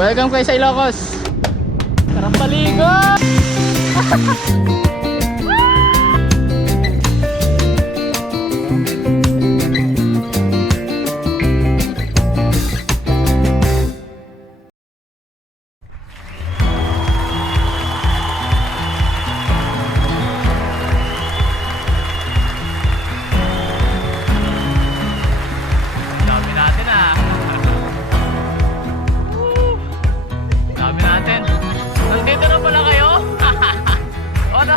Welcome kayo sa Ilocos. Sarap paligo! Dami natin ah. Dami natin. Nandito na pala kayo? O na.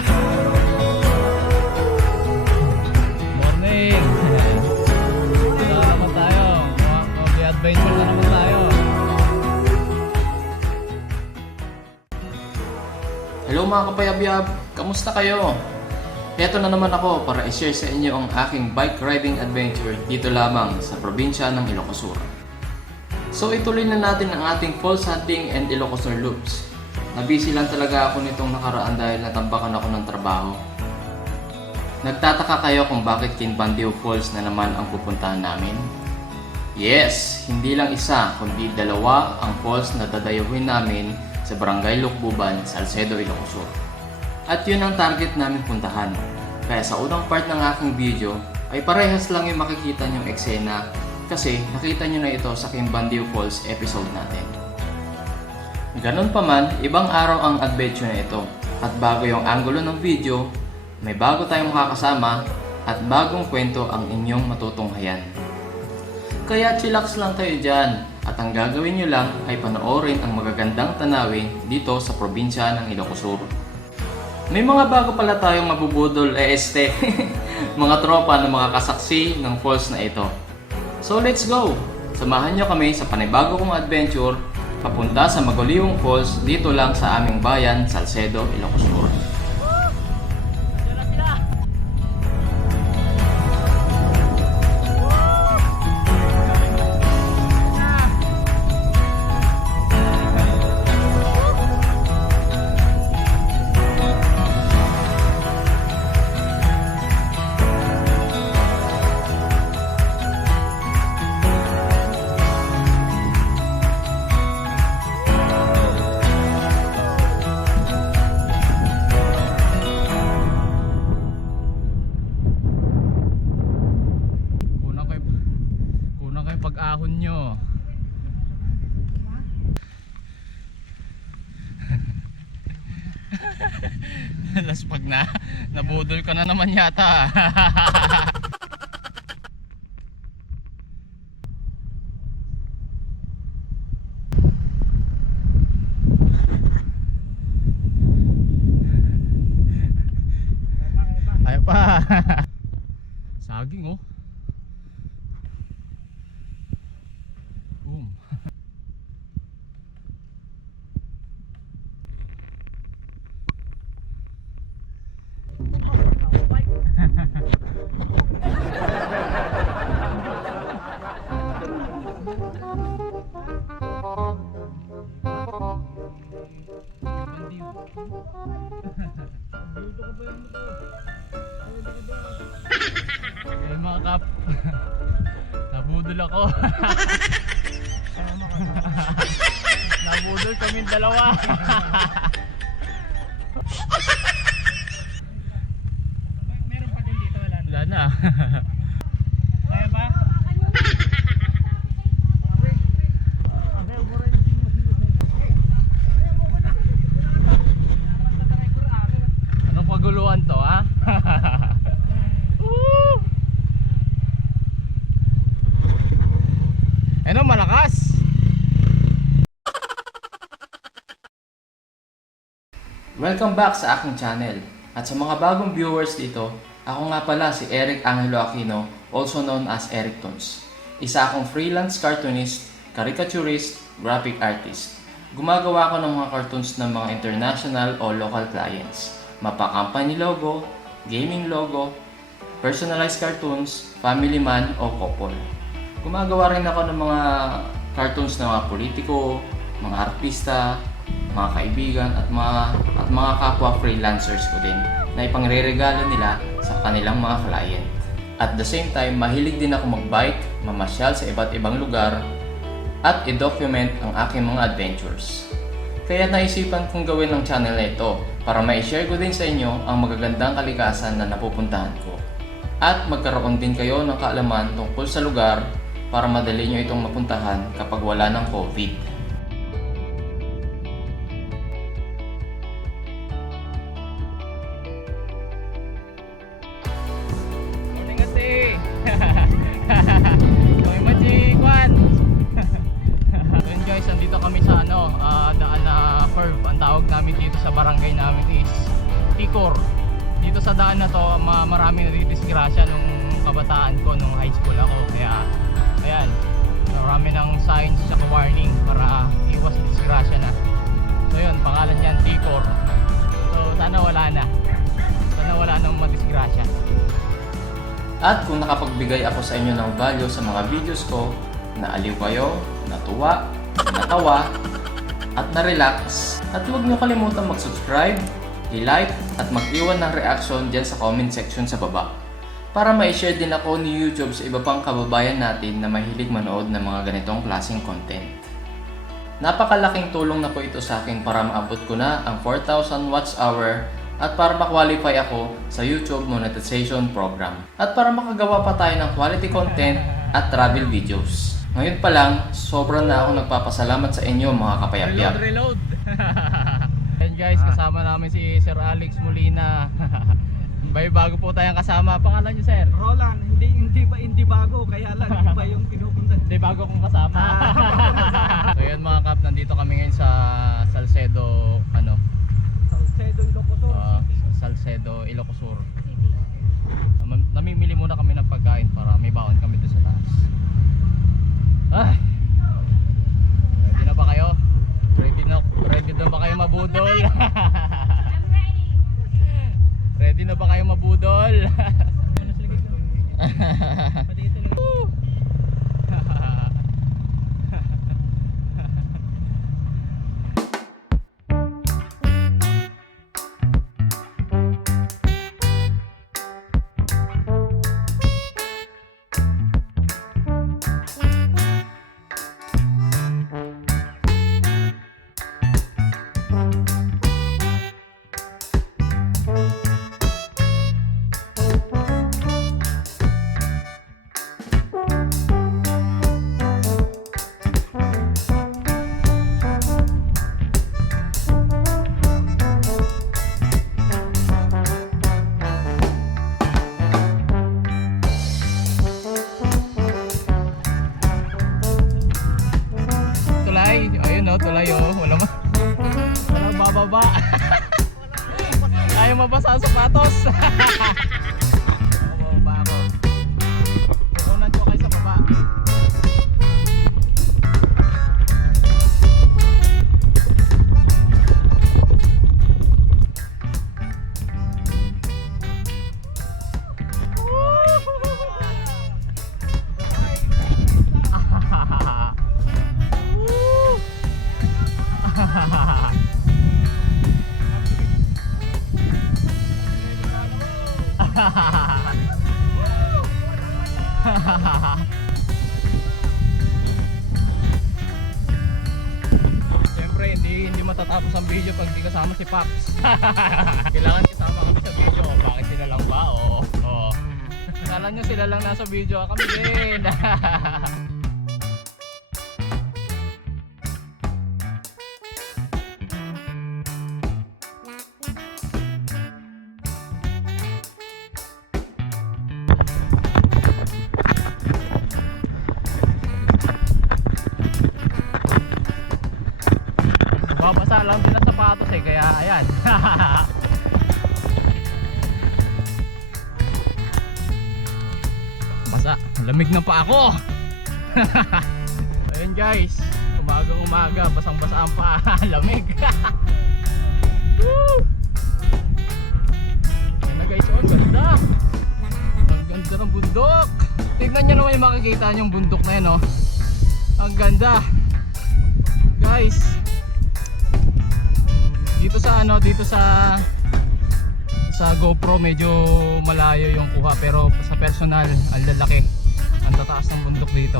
Morning. Dito na naman tayo. May adventure na naman tayo. Hello mga kapayab-yab, kamusta kayo? Heto na naman ako para i-share sa inyo ang aking bike riding adventure dito lamang sa probinsya ng Ilocos Sur. So ituloy na natin ang ating falls hunting and Ilocos Sur loops. Nabisi lang talaga ako nitong nakaraan dahil natambakan ako ng trabaho. Nagtataka kayo kung bakit Kinbandio Falls na naman ang pupuntahan namin? Yes, hindi lang isa kundi dalawa ang falls na dadayuhin namin sa Barangay Lukbuban, Salcedo, Ilocos Sur. At yun ang target namin puntahan. Kaya sa unang part ng aking video ay parehas lang yung makikita nyong eksena kasi nakita nyo na ito sa Kinbandio Falls episode natin. Ganon pa man, ibang araw ang adventure na ito at bago yung angulo ng video, may bago tayong makakasama at bagong kwento ang inyong matutunghayan. Kaya chillax lang kayo dyan at ang gagawin nyo lang ay panoorin ang magagandang tanawin dito sa probinsya ng Ilocos Sur. May mga bago pala tayong mabubudol mga tropa na mga kasaksi ng falls na ito. So let's go! Samahan nyo kami sa panibago kong adventure papunta sa Magoliwang Falls dito lang sa aming bayan, Salcedo, Ilocos Sur. Kuna kayo pag-ahon nyo. Alas pag nabudol ka na naman yata. Ayaw pa. Saging oh. Boom. Eh mga kap, nabudol ako. Nabudol kaming dalawa. Meron pa din dito, wala na. Kaya ba? Anong paguluhan to ha? Ano malakas? Welcome back sa aking channel. At sa mga bagong viewers dito, ako nga pala si Eric Angelo Aquino, also known as Eric Toons. Isa akong freelance cartoonist, caricaturist, graphic artist. Gumagawa ako ng mga cartoons ng mga international o local clients. Mapa-company logo, gaming logo, personalized cartoons, family man o couple. Gumagawa rin ako ng mga cartoons ng mga politiko, mga artista, mga kaibigan at mga kapwa freelancers ko din na ipangreregalo nila sa kanilang mga client. At the same time, mahilig din ako magbike, mamasyal sa iba't ibang lugar at i-document ang aking mga adventures. Kaya naisipan kong gawin ang channel na ito para ma-share ko din sa inyo ang magagandang kalikasan na napupuntahan ko. At magkaroon din kayo ng kaalaman tungkol sa lugar para madali nyo itong mapuntahan kapag wala ng COVID. Guys, andito kami sa daan na curve. Ang tawag namin dito sa barangay namin is Ticor. Dito sa daan na to, maraming nadidisgrasya nung kabataan ko, nung high school ako. Kaya, ayan, marami ng signs at warning para iwas disgrasya na. So yun, pangalan niyan Ticor. So sana wala na. Sana wala nang madisgrasya. At kung nakapagbigay ako sa inyo ng value sa mga videos ko, naaliw kayo, natuwa, natawa, at na-relax, at huwag nyo kalimutan mag-subscribe, i-like, at mag-iwan ng reaction dyan sa comment section sa baba para ma-share din ako ni YouTube sa iba pang kababayan natin na mahilig manood ng mga ganitong klaseng content. Napakalaking tulong na po ito sa akin para maabot ko na ang 4,000 watch hour at para ma-qualify ako sa YouTube monetization program at para makagawa pa tayo ng quality content at travel videos. Ngayon pa lang, sobrang na ako nagpapasalamat sa inyo mga kapayabyab. Reload. Ayan guys, kasama namin si Sir Alex Molina. May bago po tayong kasama. Pangalan niyo, sir? Roland, hindi bago, kaya lang iba yung pinupunta. Hindi, bago kong kasama. So yun mga kap, nandito kami ngayon sa Salcedo, Salcedo, Ilocosur. Salcedo, Ilocosur. Namimili muna kami ng pagkain para may baon kami doon sa taas. Ay, ready na ba kayo? Ready na ba kayo mabudol? Ready na ba kayo mabudol? Tulay walang bababa. Ayaw mabasa ang sapatos. Bababa ako. Tukunan ko kayo sa baba. Siyempre hindi matatapos ang video pag di kasama si Paps. Kailangan kasama kami sa video. Bakit sila lang ba? Oo. Kala nyo sila lang nasa video, kami din. Babasa lang din ang sapatos kaya ayan. Basa, lamig na pa ako. Ayun guys, umaga, basang-basa ang pa. Lamig. Ayan na guys, ang ganda. Ang ganda ng bundok. Tignan nyo naman yung makikita yung bundok na yun, oh. Ang ganda. Guys, dito sa GoPro medyo malayo yung kuha, pero sa personal ang lalaki, ang tataas ng bundok dito.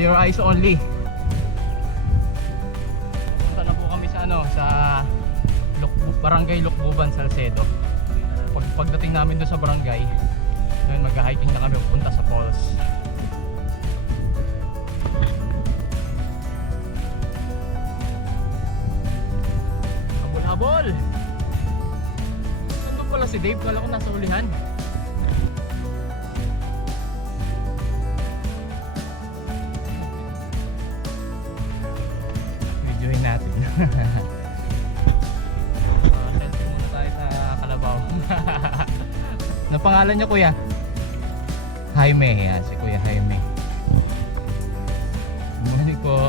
For your eyes only. Punta na po kami sa ano, sa Barangay Lukbuban, Salcedo. Pagdating namin doon sa barangay, doon mag-hiking na kami pupunta sa falls. Habol! Nandun pala si Dave, kala ko nasa ulihan. Videoin natin. Selfie muna tayo sa Kalabaw. Ano pangalan niyo, kuya? Jaime, yan, si Kuya Jaime. Morning po.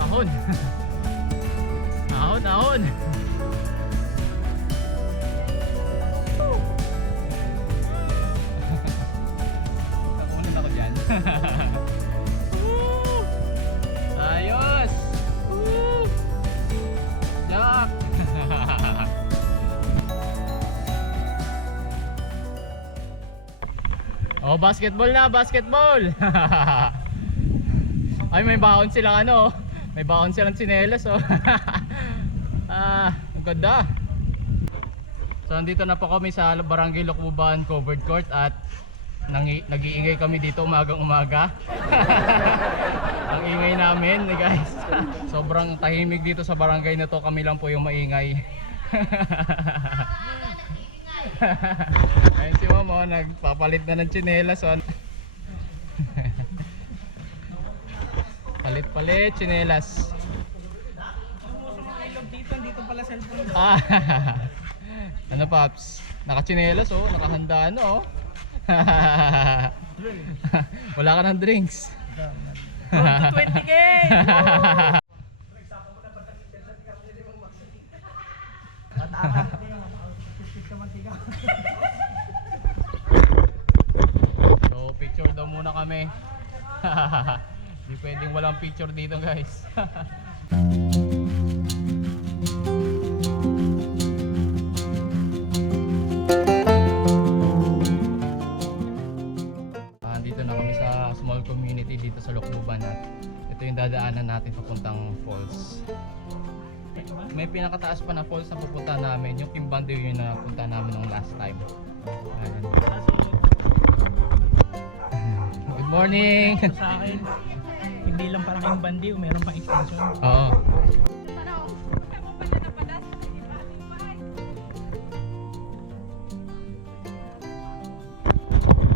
Ahon. Ahon, ahon. Nakunan ako dyan. Ayos. Jack. Oh, basketball na, basketball. Ay, may baon silang ano. May baon silang tsinelas, oh. Ang ganda. So nandito na po kami sa Barangay Lukbuban Covered Court at nag-iingay kami dito umagang umaga. Ang ingay namin, guys. Sobrang tahimik dito sa barangay na to, kami lang po yung maingay. Ayun si Momo, nagpapalit na ng tsinelas, oh. Palit-palit, tsinelas. Dito pala cellphone. Ano, Paps? Naka-tsinelas, oh. Nakahanda, ano, oh. Wala ka ng drinks. Road to 20K! So, picture daw muna kami. Hindi pwedeng walang picture dito, guys. Dito na kami sa small community dito sa Lukbuban at ito yung dadaanan natin papuntang falls. May pinakataas pa na falls na pupunta namin, yung Kimbandiw yun na punta namin nung last time. Ayan. Good morning! Sa akin, hindi lang parang yung bandiw, meron pang extension. Oo.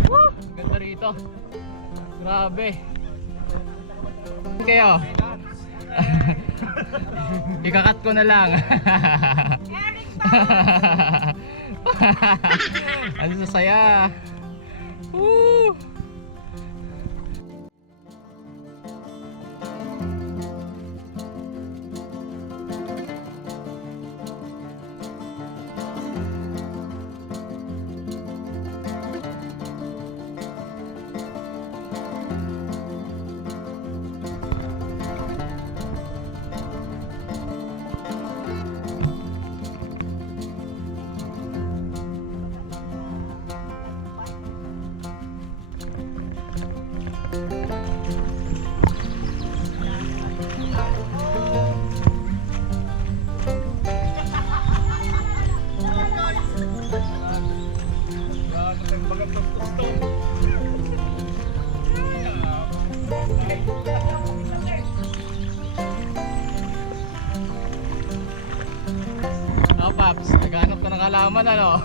Woo! Ganda rito. Grabe. Kayo. Ikakat ko na lang. Ano sa saya. Woo! Oh, Paps, naghanap ka ng halaman, ano?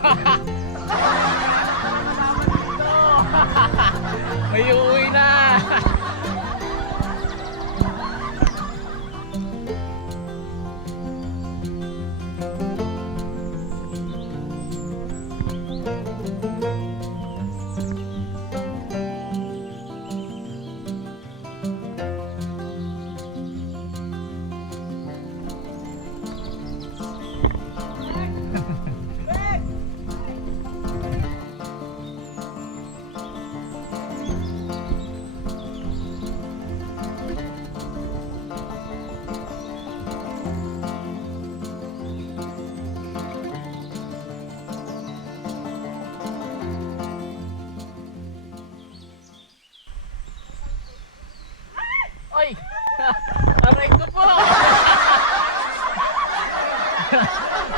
May uuwi na!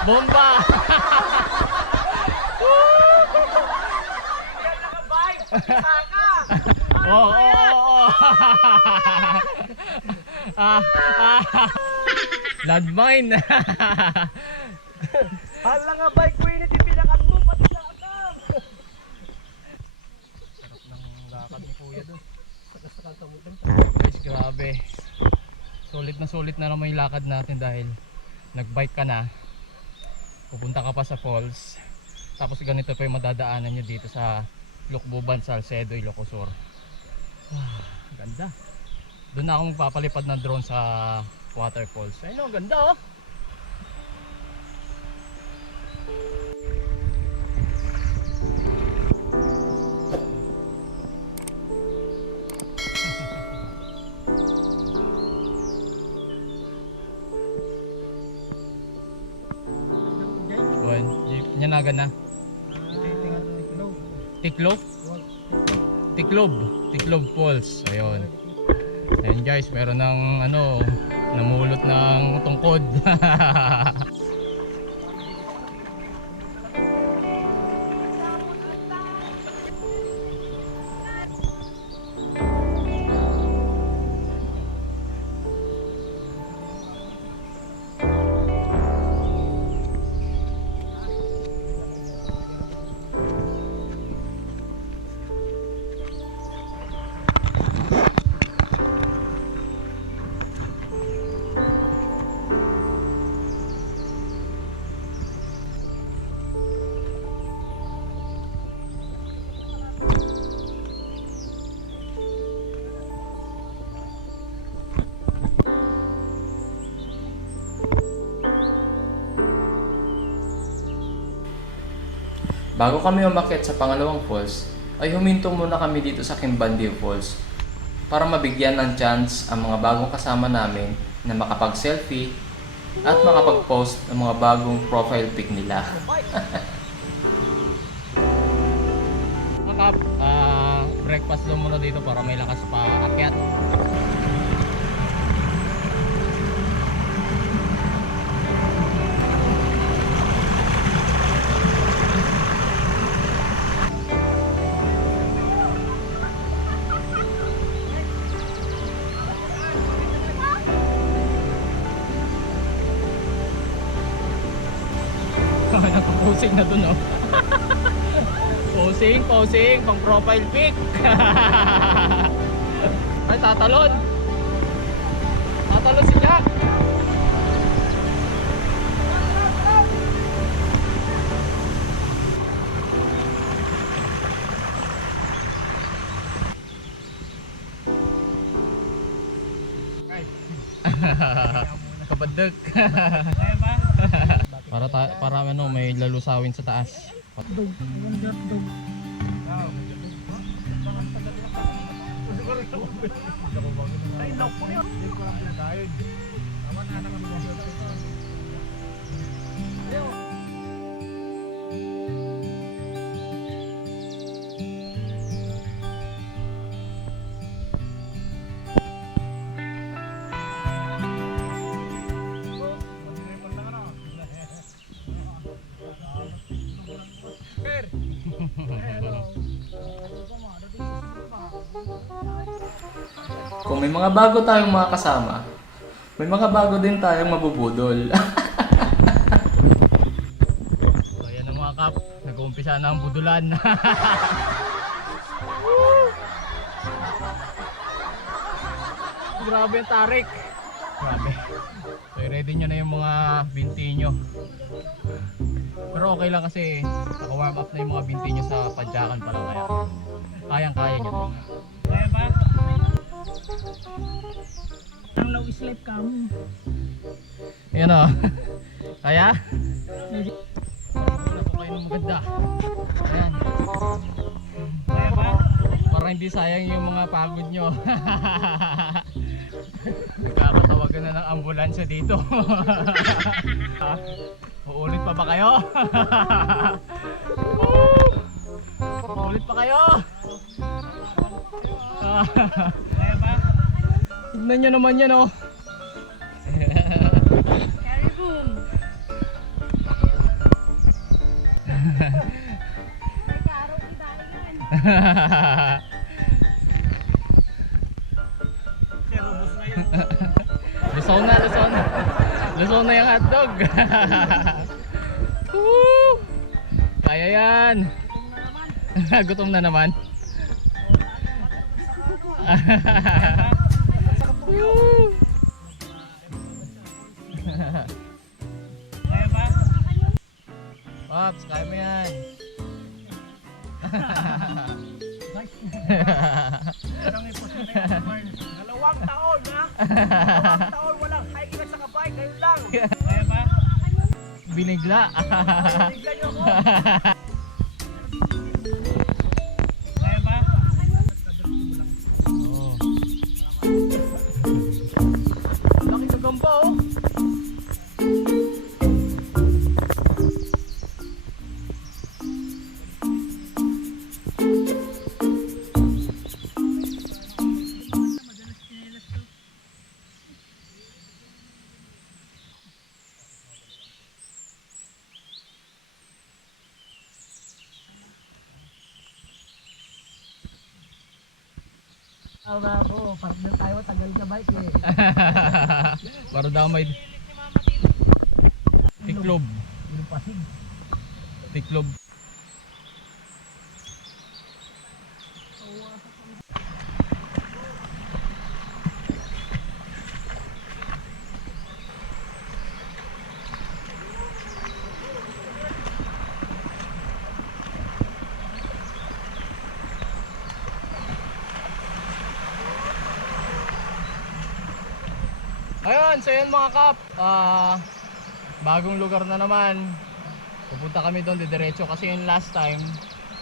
Bomba! Oo, oo, oo. Landmine. Hala nga bike ko init pinakat mo pati sa atang. Sarap ng lakad ni Kuya doon. Guys, grabe. Sulit na naman yung lakad natin dahil nagbike ka na. Pupunta ka pa sa falls. Tapos ganito pa yung madadaanan nyo dito sa Lukbuban, Salcedo, Ilocosur. Ganda. Doon na ako magpapalipad ng drone sa waterfalls. Ayun o, ganda oh. Buwan, nyanagan na. Tiklob? Tiklob Falls. Ayun. Ayun guys, meron ng ano, namulot ng tungkod. Bago kami umakyat sa pangalawang falls, ay huminto muna kami dito sa Kimbandio Falls para mabigyan ng chance ang mga bagong kasama namin na makapag-selfie at makapag-post ng mga bagong profile pic nila. Makap, breakfast daw muna dito para may lakas pa akyat. Nakapusing na dun oh. Posing, pang profile pic. Ay, tatalon si Jack. Kabadag. Para ano, may lalusawin sa taas. Kung may mga bago tayong mga kasama, may mga bago din tayong mabubudol. So ayan na mga kap, nag-uumpisa na ang budulan. Grabe ang tarik. Grabe. So ready nyo na yung mga binti nyo. Pero okay lang kasi naka-warm up na yung mga binti nyo sa padyakan pa lang, kaya kayang-kaya nyo to. Kaya ba? Ang low sleep ka mo. Ayan o. Kaya? Wala pa kayo ng maganda. Ayan. Kaya ba? Para hindi sayang yung mga pagod nyo. Nagkakatawagan na ng ambulansya dito. Uulit pa ba kayo? Uulit pa kayo? Kaya ba? Tignan nyo naman yan oh. Carry boom. Lusaw na, lusaw na. Lusaw na yung hotdog. Woo! Kaya yan. Gutom na naman. Woo! Kaya ba? Pops, kaya mo yan. Anong iposin na yan, Marl? 2 taon, ha? 2 taon, walang hiking at saka bike, ngayon lang. Kaya ba? Binigla. Bigla niyo ako. Kaya ba? Oh. Laki kagamba oh. Tama ako, partner tayo, tagal ka bike eh. Para daw may tiklob. Yung pasig. Tiklob. Ayun, so yun mga kap, bagong lugar na naman. Pupunta kami doon, didiretso kasi yung last time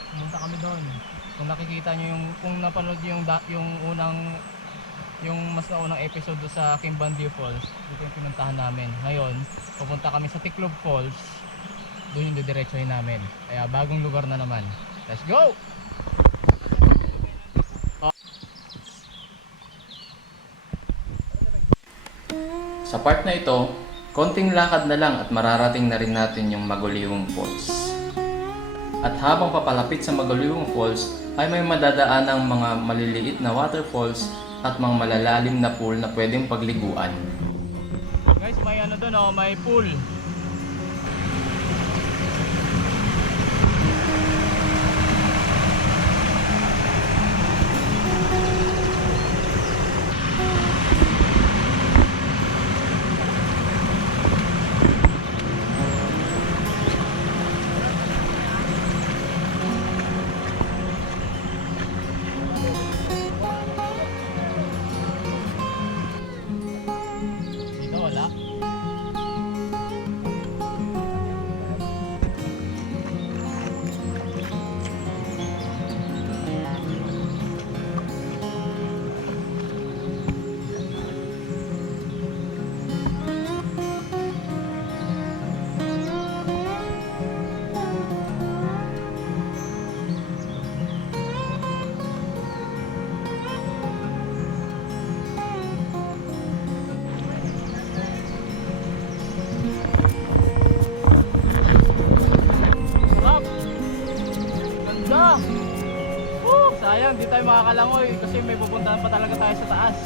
pumunta kami doon. Kung nakikita nyo yung, kung napanood nyo yung mas naunang episode doon sa Kimbandio Falls, dito yung pinuntahan namin. Ngayon, pupunta kami sa Tiklob Falls, doon yung didiretsohin namin. Kaya bagong lugar na naman. Let's go! Sa part na ito, konting lakad na lang at mararating na rin natin yung Maguliwong Falls. At habang papalapit sa Maguliwong Falls ay may madadaan ng mga maliliit na waterfalls at mga malalalim na pool na pwedeng pagliguan. Guys, may ano doon oh, may pool. Dito wala. Sarap! Ganda! Woo! Sayang, di tayo makakalangoy kasi may pupuntahan pa talaga tayo sa taas.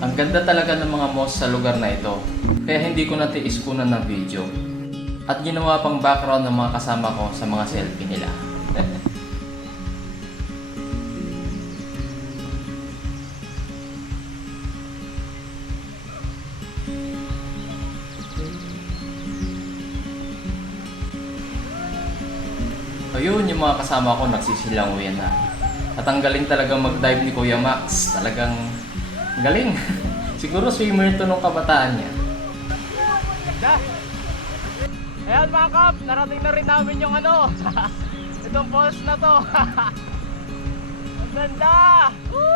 Ang ganda talaga ng mga moss sa lugar na ito, kaya hindi ko natiis kunan ng video. At ginawa pang background ng mga kasama ko sa mga selfie nila. Ayun, yung mga kasama ko nagsisilanguyan na. At ang galing talagang mag-dive ni Kuya Max. Talagang galing. Siguro swimmer ito nung kabataan niya. Ayan mga kap, narating na rin namin yung ano itong falls na to. Ang ganda! Woo!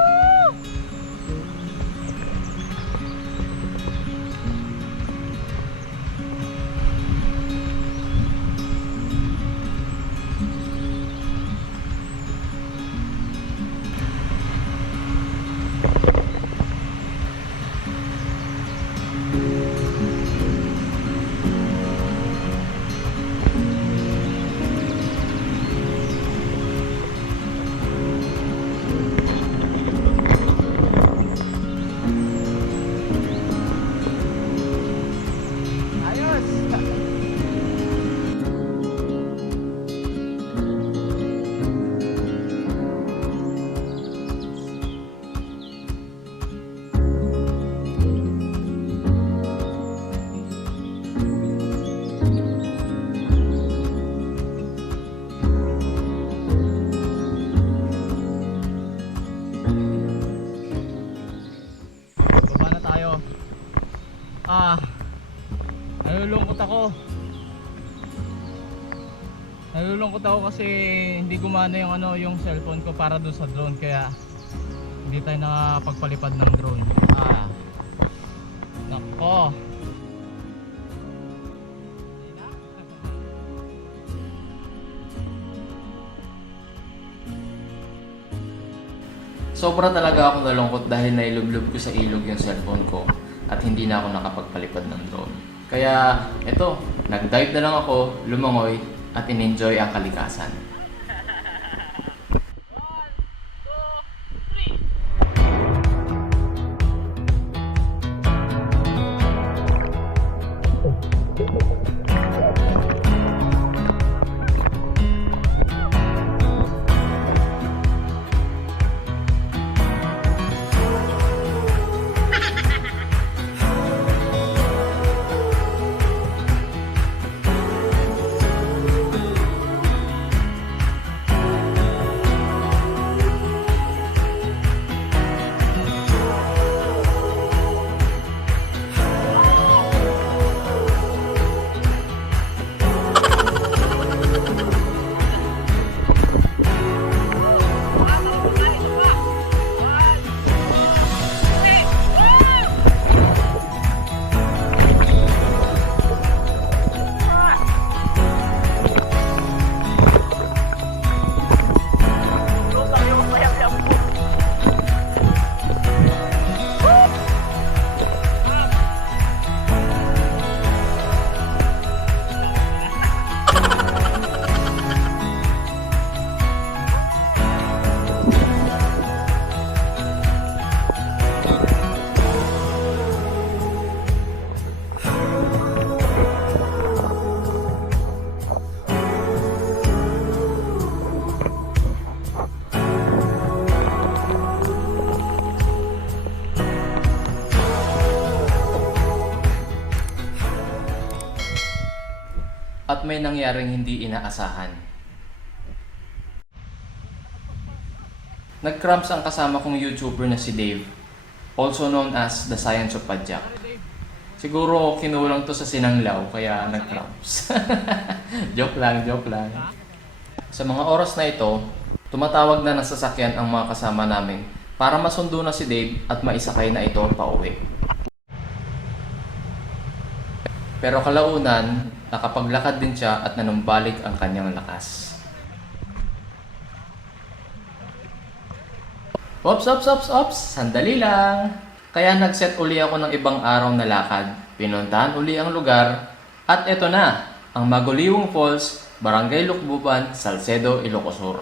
Ayos! Baba na tayo. Nalulungkot ako. Nalulungkot ako kasi hindi gumana yung ano, yung cellphone ko para doon sa drone, kaya hindi tayo nakapagpalipad ng drone. Nako. Sobra talaga akong nalungkot dahil nailublob ko sa ilog yung cellphone ko at hindi na ako nakapagpalipad ng drone. Kaya eto, nag-dive na lang ako, lumangoy at in-enjoy ang kalikasan. At may nangyaring hindi inaasahan. Nag-cramps ang kasama kong YouTuber na si Dave, also known as The Science of Padjak. Siguro kinulang to sa sinanglaw kaya nag-cramps. Joke lang, joke lang. Sa mga oras na ito, tumatawag na ng sasakyan ang mga kasama namin para masundo na si Dave at maisakay na ito pauwi. Pero kalaunan, nakapaglakad din siya at nanumbalik ang kanyang lakas. Ops! Sandali lang! Kaya nag-set uli ako ng ibang araw na lakad, pinuntahan uli ang lugar, at eto na, ang Maguliwong Falls, Barangay Lukbuban, Salcedo, Ilocos Sur.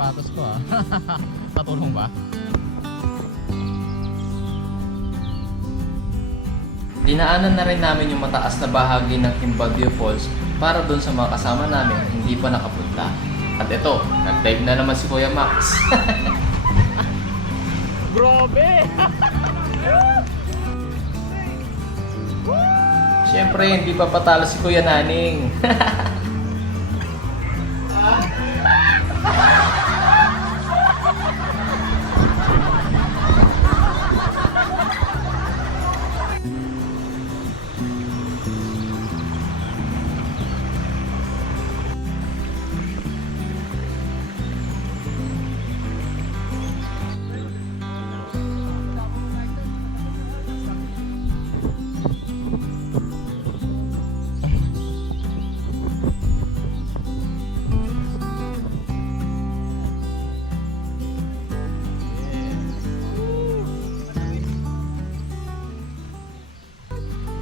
sapatos ko ah. Tatulong ba? Dinaanan na rin namin yung mataas na bahagi ng Himbagyo Falls para doon sa mga kasama namin hindi pa nakapunta. At ito, nag-dive na naman si Kuya Max. Grabe! Siyempre, hindi pa patalo si Kuya Naning.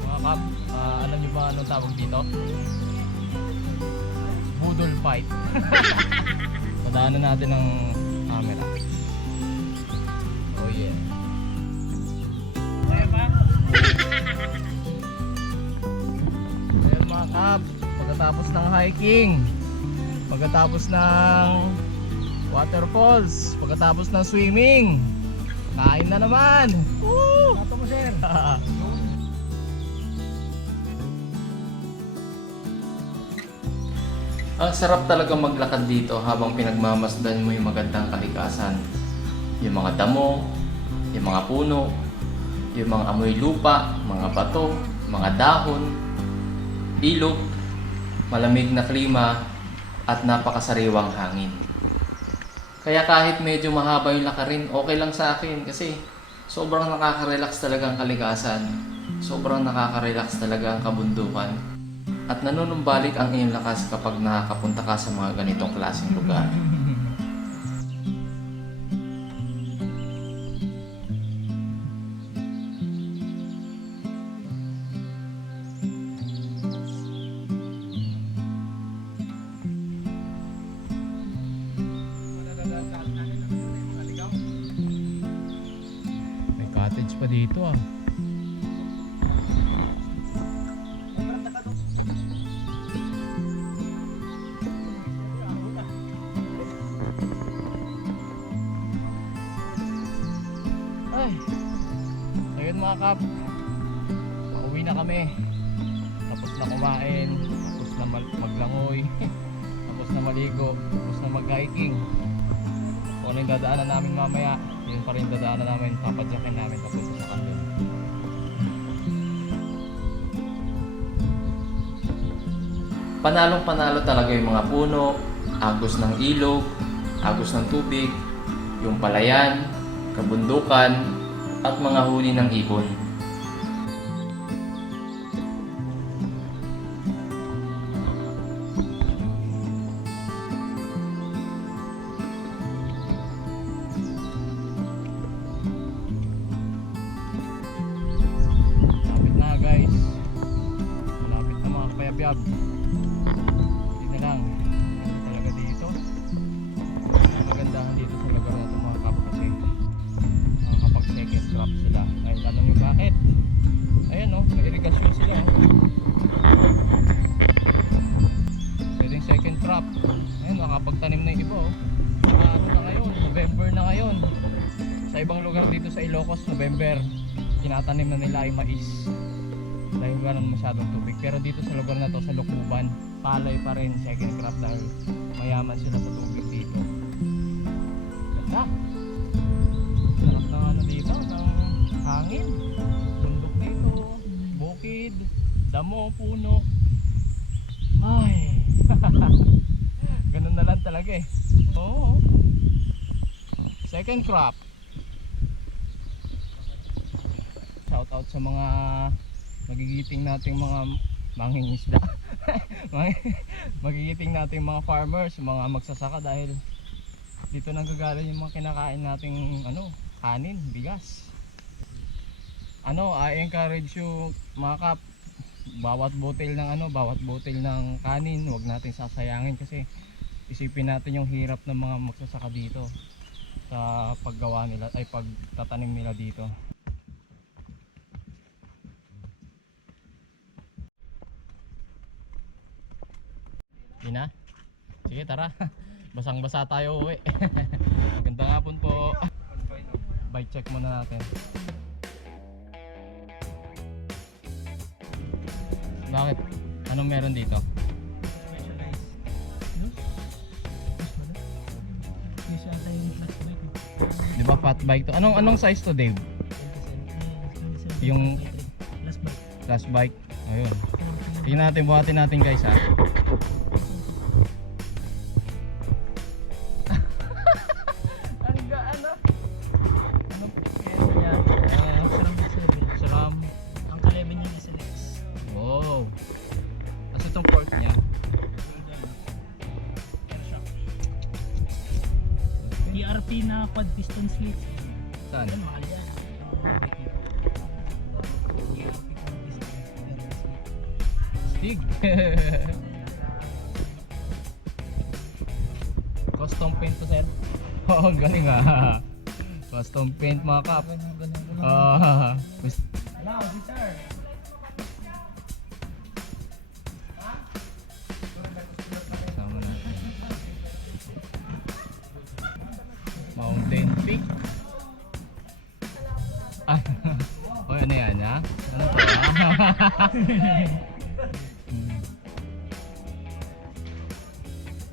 Mga kap, alam nyo ba anong tawag dito? Budol fight. Padaanan natin ng camera. Oh yeah. Ayan mga kap, pagkatapos ng hiking, pagkatapos ng waterfalls, pagkatapos ng swimming, kain na naman. Woo! Tato mo, sir. Ang sarap talaga maglakad dito habang pinagmamasdan mo yung magandang kalikasan. Yung mga damo, yung mga puno, yung mga amoy lupa, mga bato, mga dahon, ilog, malamig na klima, at napakasariwang hangin. Kaya kahit medyo mahaba yung lakarin, okay lang sa akin kasi sobrang nakaka-relax talaga ang kalikasan. Sobrang nakaka-relax talaga ang kabundukan. At nanunumbalik ang iyong lakas kapag nakakapunta ka sa mga ganitong klaseng lugar. May cottage pa dito ah. Ay, ayun mga kap, pauwi na kami. Tapos na kumain, tapos na maglangoy, tapos na maligo, tapos na mag-hiking. Kung ano yung dadaanan namin mamaya, yun pa rin dadaanan namin, papadyakin namin papunta sa kanto. Panalong panalo talaga yung mga puno, agos ng ilog, agos ng tubig, yung palayan, kabundukan, at mga huni ng ibon. Malapit na guys, malapit na mga kapayab-yab. Hindi na lang, ano talaga dito. Ang kagandahan dito sa lugar na ito mga kap kasi makakapag second crop sila. Ay, tanong nyo bakit? Ayan o, may irigasyon sila o. Pwedeng second crop. Ayan, makakapagtanim na yung iba o. Ano na ngayon, November na ngayon. Sa ibang lugar dito sa Ilocos, November, tinatanim na nila ay mais. Dahil wala masyadong tubig. Pero dito sa lugar na to, sa Lukbuban, palay pa rin second crop dahil mayaman sila sa tubig dito. Ganda! Sarap ng ano dito, ng hangin. Bundok dito, bukid, damo, puno. Ay! Ganun na lang talaga eh. Oo. Second crop. Shout out sa mga magigiting nating mga mangingisda. Magigiting nating mga farmers, mga magsasaka dahil dito nanggagaling yung mga kinakain nating kanin, bigas. I encourage you mga kap, bawat botel ng kanin, wag natin sasayangin kasi isipin natin yung hirap ng mga magsasaka dito sa paggawa nila ay pagtatanim nila dito. Di na? Sige, tara. Basang-basa tayo uwi. Gandang hapon po. Bike check muna natin. Bakit? Anong meron dito? Di ba fat bike to? Anong size to, Dave? Yung last bike. Ayun. Tingnan natin, buhatin natin guys ha. Ang gaan ah. Anong peso niya? SRAM. Ang kaleban niya is SLX. Wow. Asa itong fork niya? PRP na quad piston slits. Saan? Yan, mahal yan. Stig. Custom paint to, sir. Oo, galing ah. Custom paint mga kap. Hello, sir. Sama natin. Mountain Peak. Ah, o ano yan ha? Ano to ha?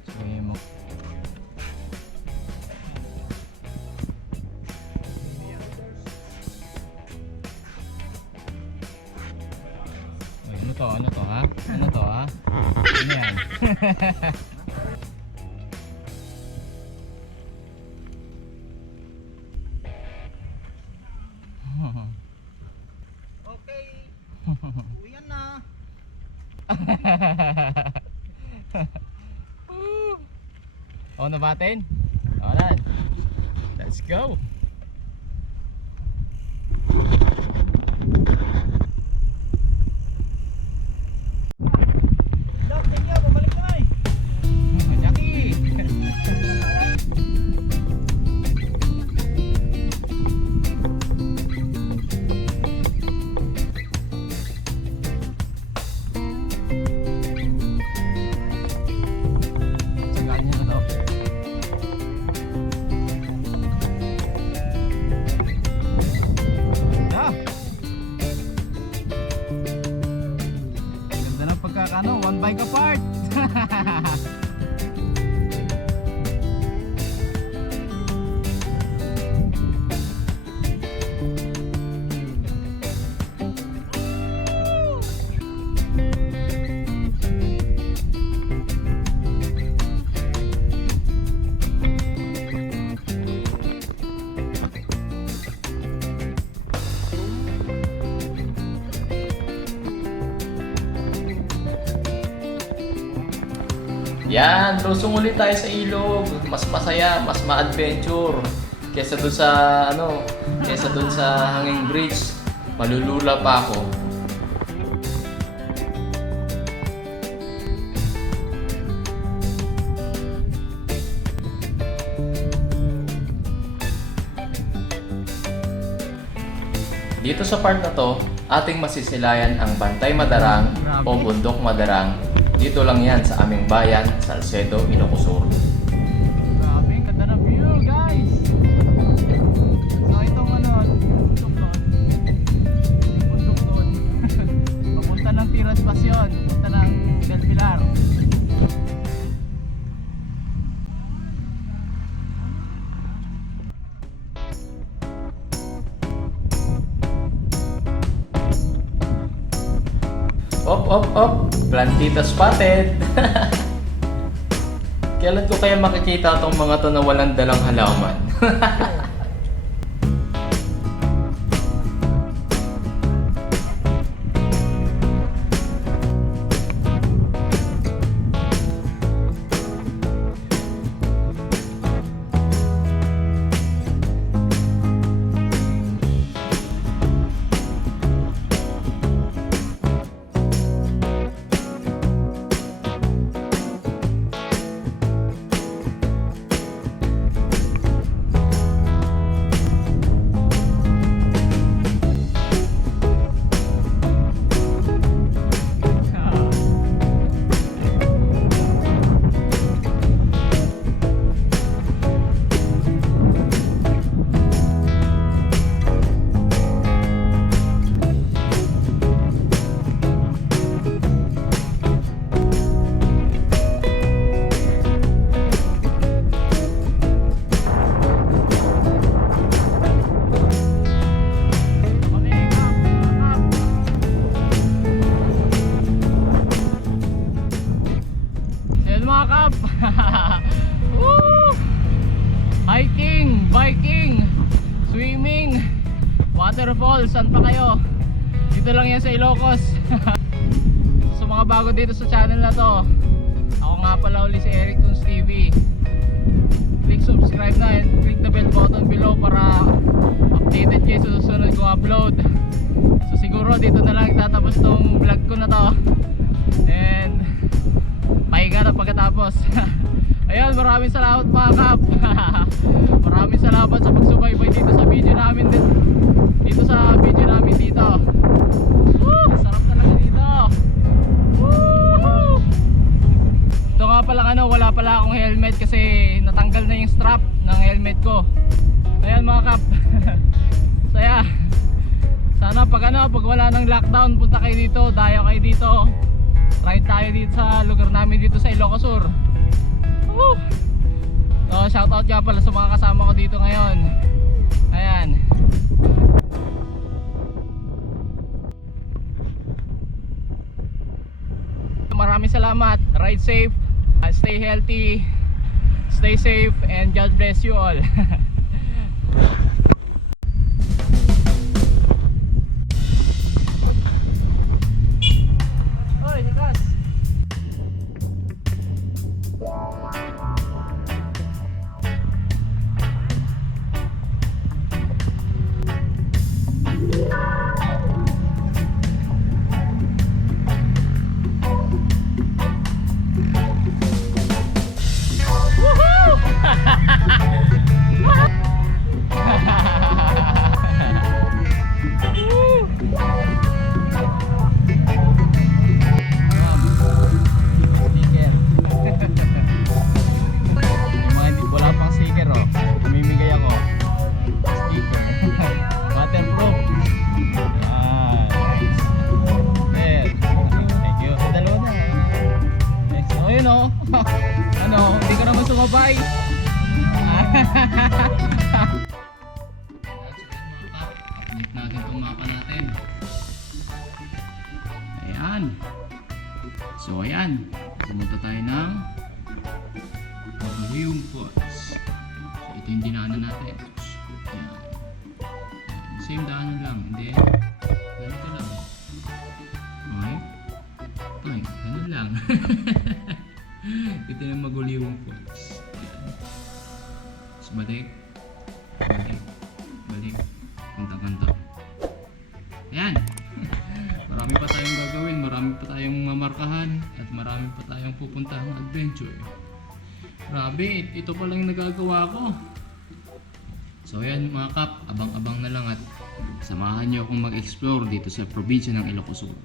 Swim. Uy, ano to? Ano to ha? Ano to ha? Ano yan? Okay. Uwian na. O, nabatin? Alright. Let's go. Doc, thank you. Babalik na eh. Jackie. Sagaan niya na daw. Ah. Ganda ng pagkakano, one bike apart. Yan, lusong ulit tayo sa ilog. Mas masaya, mas ma-adventure kesa doon sa kesa doon sa hanging bridge. Malulula pa ako. Dito sa part na to, ating masisilayan ang Bantay Madarang o Bundok Madarang. Dito lang yan sa aming bayan, Salcedo, Ilocos Sur. Grabe, ang ganda ng view, guys. So itong yung bundok doon. Papunta ng Tiras Pasyon, papunta ng Del Pilar. Op, plantita spotted. Kailan ko kaya makikita tong mga to na walang dalang halaman? Falls, saan pa kayo? Dito lang yan sa Ilocos. Sa mga bago dito sa channel na to, ako nga pala uli si Eric Toons TV. Click subscribe na and click the bell button below para updated kayo sa susunod kong upload. So siguro dito na lang tatapos tong vlog ko na to. And pahinga na pagkatapos. Ayun, maraming salamat mga kap. Maraming salamat sa pagsubaybay dito sa video namin dito sa video namin dito. Woo! Sarap talaga dito. Woo! Ito nga pala wala pala akong helmet kasi natanggal na yung strap ng helmet ko. Ayan mga kap. Saya. Sana pag wala ng lockdown, punta kayo dito, dayo kayo dito. Ride tayo dito sa lugar namin dito sa Ilocos Sur. Woo! So shoutout nga pala sa mga kasama ko dito ngayon. Ayan. Maraming salamat. Ride safe, stay healthy, stay safe, and God bless you all. Oy, Nikas. Wala pang sticker oh. Mamimigay ako. Sticker. Waterproof. There. Thank you. Dalawa na. Next. Oh, yun oh. Hindi ka naman sumabay. Update natin itong mapa natin. Ayan. So ayan. Pumunta tayo ng Maguliyong Falls. So ito yung dinaanan natin. Ayan. Same daanan lang. Hindi. Ganito lang. Okay. Okay. Ganun lang. Ito yung Maguliyong Falls. Ayan. So balik. Balik. Kanta-kanta. Ayan. Marami pa tayong gagawin, marami pa tayong mamarkahan, at marami pa tayong pupuntahang adventure. Grabe, ito pa lang yung nagagawa ko. So ayan mga kap, abang-abang na lang at samahan nyo akong mag-explore dito sa probinsya ng Ilocos Sur.